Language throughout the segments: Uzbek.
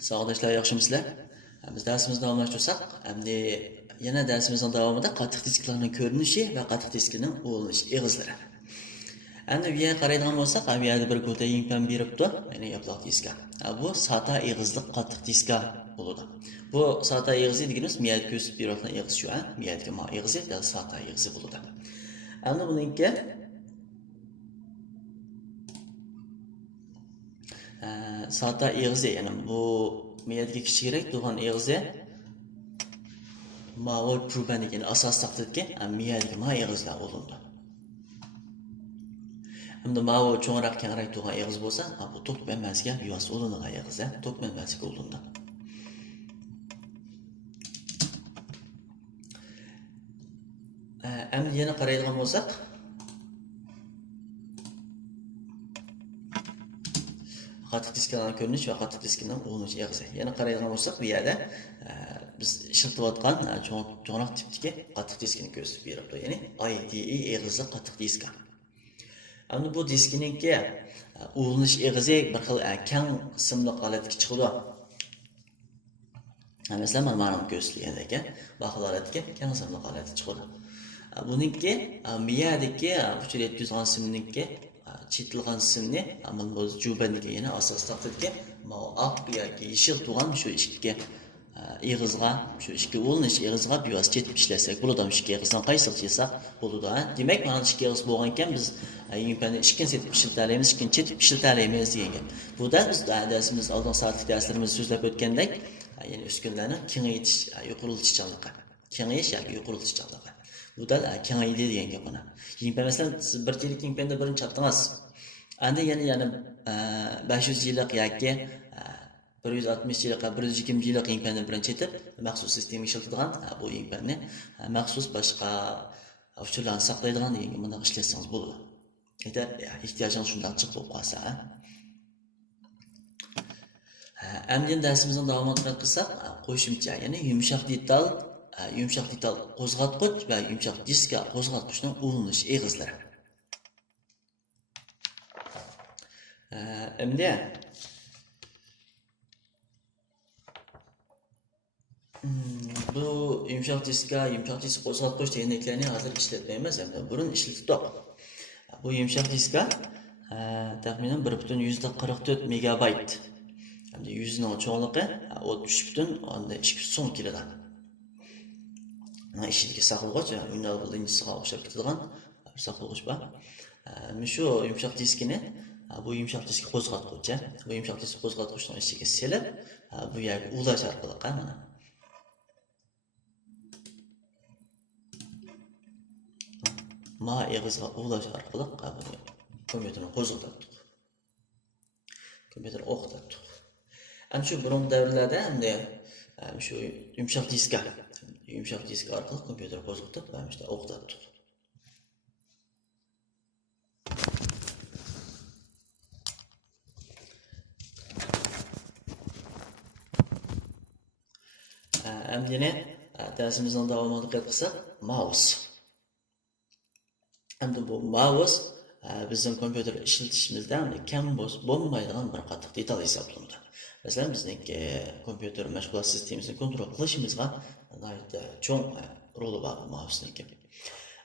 Sağoldaşlar, yaxşımısızlar? Biz dersimizni davomlashtirsak, endi yana darsimizning davomida qattiq disklarning ko'rinishi va qattiq diskning o'linish eg'izlari. Endi bu yerga qaraydigan bo'lsak, bu yerda bir ko'tayin pan beribdi, ya'ni yopiq diska. Bu sata eg'izli qattiq diska bo'ladi. Bu sata eg'izi deganimiz miyat ko'rsatib beradigan eg'iz shu, miyatga ma eg'izi va sata eg'izi bo'ladi. Endi buningki sata eg'izi, ya'ni bu miyatga kichikroq turgan eg'izi ma'lum turban ekan asos taqdirki miyatga ma eg'izlar bo'lindi. Endi ma'lum cho'ngroq kengroq turgan eg'iz bo'lsa, bu to'q manbasiga bevos o'lingan eg'iz, to'q manbasiga o'lindi. Endi yana qaraydigan bo'lsak, qattiq diskalarning ko'rinishi va qattiq diskaning o'linish eg'izi. Yana qaraydigan bo'lsak, bu yerda biz ishlatayotgan cho'ngroq tipdagi qattiq diskani ko'rsatib beribdi. Ya'ni IDE eg'izli qattiq diska. Endi bu diskiningki o'linish eg'izi bir xil keng qismli holatga chiqadi. Masalan, mana bu ko'rsatilgan ekan, bu holatga keng qismli holatga chiqadi. Buningki miyadagi uchur yetkazgan simningki chetilgan simni mana bu jubaniga yana asos taqdirki, oq yoki yeshil turgan shu ikki eg'izga, shu ikki o'linish eg'izga bevos chetib ishlasak bo'ladi. Shu ikki eg'izdan qaysi qilsak bo'ladi. Demak, mana ikki eg'iz bo'lgan ekan, biz yupani ikkin setib ishlatalaymiz, ikkin chetib ishlatalaymiz degan gap. Bu da biz darsimiz oldin soatlik darslarimizni so'zlab o'tgandek, ya'ni uskunlarni kengaytirish, yuqoriltirishchanligi. Kengayish yoki yuqoriltirishchanligi. Bu da kengaydi degan gap buni. Yupani masalan siz bir yillik yupanda birinchi chapdingiz. Endi yana 500 yillik yoki 160 yillik, 120 yillik yupani birinchi etib maxsus sistema ishlatadigan bu yupani maxsus boshqa uchurlarni saqlaydigan degan bunda ishlatsangiz bo'ladi. Agar ehtiyojingiz shundan chiqib bo'lib qolsa. Endi darsimizning davomini qilsak, qo'shimcha, ya'ni yumshoq detal qo'zg'atqich va yumshoq diska qo'zg'atqichning o'linish eg'izlari. Endi bu yumshoq disk qo'zg'atqich deganlarni hozir ishlatmaymiz, endi burun ishlatdik. Bu yumshoq diska taxminan 1.44 megabayt. Endi yuzining cho'nligi 63.2 so'm keladi. Ichiga saqlag'ich, undan birinchisiga o'xshab ketadigan saqlag'ich bor. Shu yumshoq diskini bu yumshoq disk qo'zg'atqich, bu yumshoq disk qo'zg'atqichning ichiga selib, bu yerga ulash orqali mana ma eg'izga ulash orqali kompyuterni qo'zg'atdik. Kompyuter o'qitdik. Ana shu burun davrlarda endi shu yumshoq disk orqali kompyuter qo'zg'atib va işte o'qitdik. Endi yana darsimizning davomini qilsak, mouse. Endi bu mouse bizning kompyuter ishlatishimizda kam bo'lmaydigan bir qattiq detal hisoblanadi. Masalan, bizning kompyuter mashg'ulot sistemamizni kontrol qilishimizga cho'ng roli bor mouse'ning.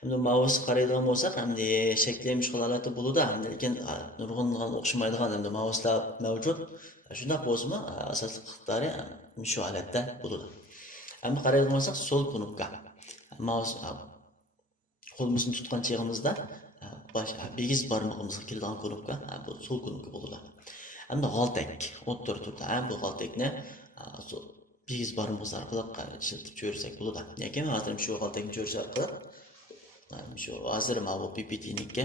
Endi mouse qaraydigan bo'lsak, endi shakliy holati bo'ladi, lekin nurg'undan o'xshamaydigan endi mouse'lar mavjud. Shunday bo'lsa-mu, asosiy qiqlari shu holatda bo'ladi. Endi qaraydigan bo'lsak, sol knopka. Mouse qo'limizni tutgan chig'imizda bigiz barmog'imizga keladigan knopka, bu sol knopka bo'ladi. Endi g'altak o'ttir turdi. Bu g'altakni bigiz barmog'imiz orqali ishlatib ko'rsak bo'ladi. Yoki hozir shu g'altakni ko'rish orqali shu hozir bu PPT-niki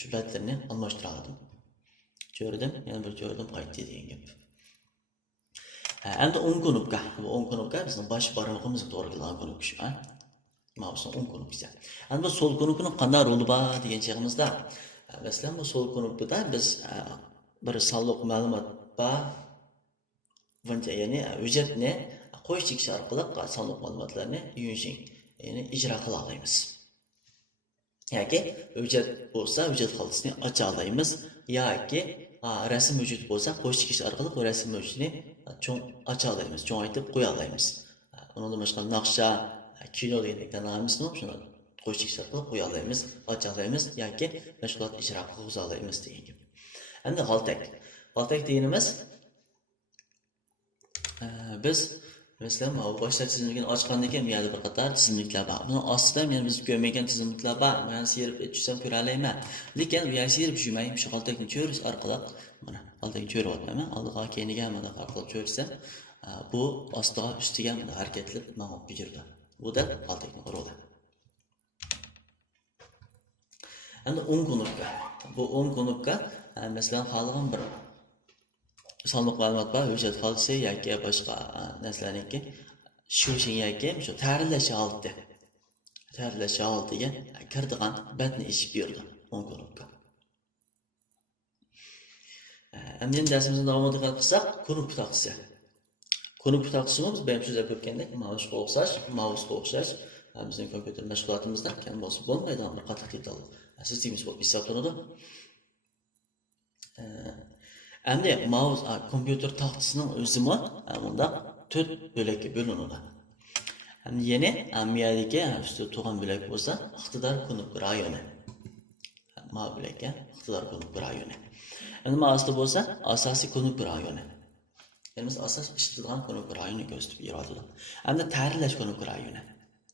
shu batlarni almashtira oldim. Ko'rdim, yana bir ko'rdim, qaytdi degan gap. Endi o'ng knopka. Bu o'ng knopka bizning bosh barmog'imizga to'g'ri keladigan knopka shu. Mouse'ning o'ng knopkasi. Endi bu sol knopkaning qanday roli bor degan chig'imizda, masalan, bu sol knopkada biz bir sonliq ma'lumot bor, ya'ni hujjatni qo'yish chekish orqali sonliq ma'lumotlarni ya'ni ijro qila olamiz. Yoki hujjat bo'lsa, hujjat xaltasini ocha olamiz yoki rasm mavjud bo'lsa, qo'sh chekish orqali bu rasm mavjudini cho'ng ocha olamiz, cho'ngaytib qo'ya olamiz. Undan boshqa naqsha, kino degandek tanlaymizni, shuni qo'sh chekish orqali qo'ya olamiz, ocha olamiz yoki mashg'ulot ijro qila olamiz degan gap. Endi g'altak. G'altak deganimiz biz masalan, boshqa tizimlikni ochgandan keyin bu yerda bir qator tizimliklar bor. Buni ostida men biz ko'rmagan tizimliklar bor. Men serib tushsam ko'ra olaman. Lekin bu yer serib yurmayman. Shu g'altakni cho'rish orqali mana g'altakni cho'rib olaman. Oldiga keyiniga mana orqali cho'rsam, bu ostiga ustiga harakatlanib mana olib yurdi. Bu da g'altakni ro'li. Endi o'ng knopka. Bu o'ng knopka masalan xohlagan bir sonliq ma'lumot bor, hujjat xolisi yoki boshqa narsalarniki shuring yoki shu ta'riflash holati. Ta'riflash holatiga kirdigan batni eshib berdi o'ng knopka. Endi darsimizni davom ettirsak, knopka taqsi. Knopka taqsimi biz benim so'zlab o'tgandek, mousega o'xshash, bizning kompyuter mashg'ulotimizda kam bo'lsa bo'lmaydigan bir qattiq detal sistemimiz bo'lib hisoblanadi. Endi mouse kompyuter taxtasining o'zimi bunda 4 bo'lakka bo'linadi. Endi yana amiyadagi ustida turgan bo'lak bo'lsa, iqtidor knopka rayoni. Ma bo'lakka iqtidor knopka rayoni. Endi mouseda bo'lsa, asosiy knopka rayoni. Endi biz asos ishlatilgan knopka rayoni ko'rsatib beradi. Endi ta'riflash knopka rayoni.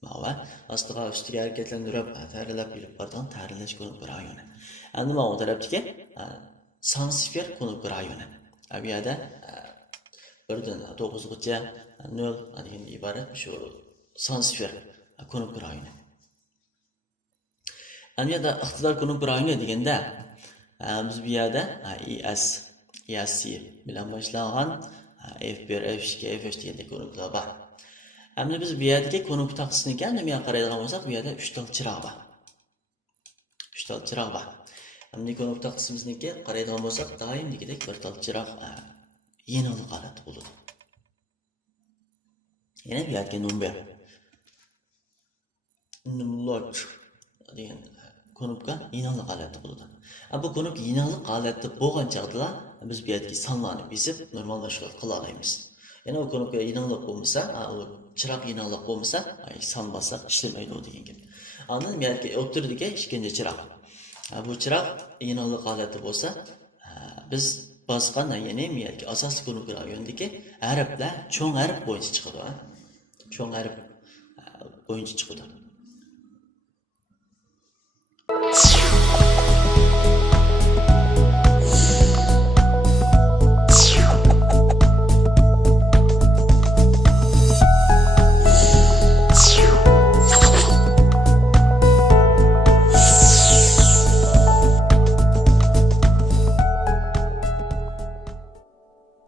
Mana ostiga ustiga harakatlantirib, ta'riflab berib borgan ta'riflash knopka rayoni. Endi mana bu tarafdagi son sifir knopka rayoni. Bu yerda 1dan 9gacha 0 degan iborat shu son sifir knopka rayoni. Endi bu yerda iqtidor knopka rayoni deganda biz bu yerda ESC bilan boshlangan F1, F2, F3 degan knopkalar bor. Endi biz bu yerdagi knopka taqsisini nimaga qaraydigan bo'lsak, bu yerda 3 tal chiroq bor. 3 tal chiroq bor. Endi knopka taqsimizniki qaraydigan bo'lsak, doimgidek bir tal chiroq yenilik holati bo'ladi. Yana bu yerga number degan knopka yenilik holati bo'ladi. Bu knopka yenilik holati bo'lgan chaqda biz bu yerga sonlarni besib normal mashg'ulot qila olamiz. Yana bu knopka yenilik bo'lmasa, u chiroq yenilik bo'lmasa, son bossak ishlamaydi degan gap. Andan bu yerga o'tirdiki ikkinchi chiroq. Bu chiroq yenilik holati bo'lsa, biz bosgan yana bu yerga asosiy knopka rayonidagi harflar cho'ng harf bo'yicha chiqadi. Cho'ng harf bo'yicha chiqadi.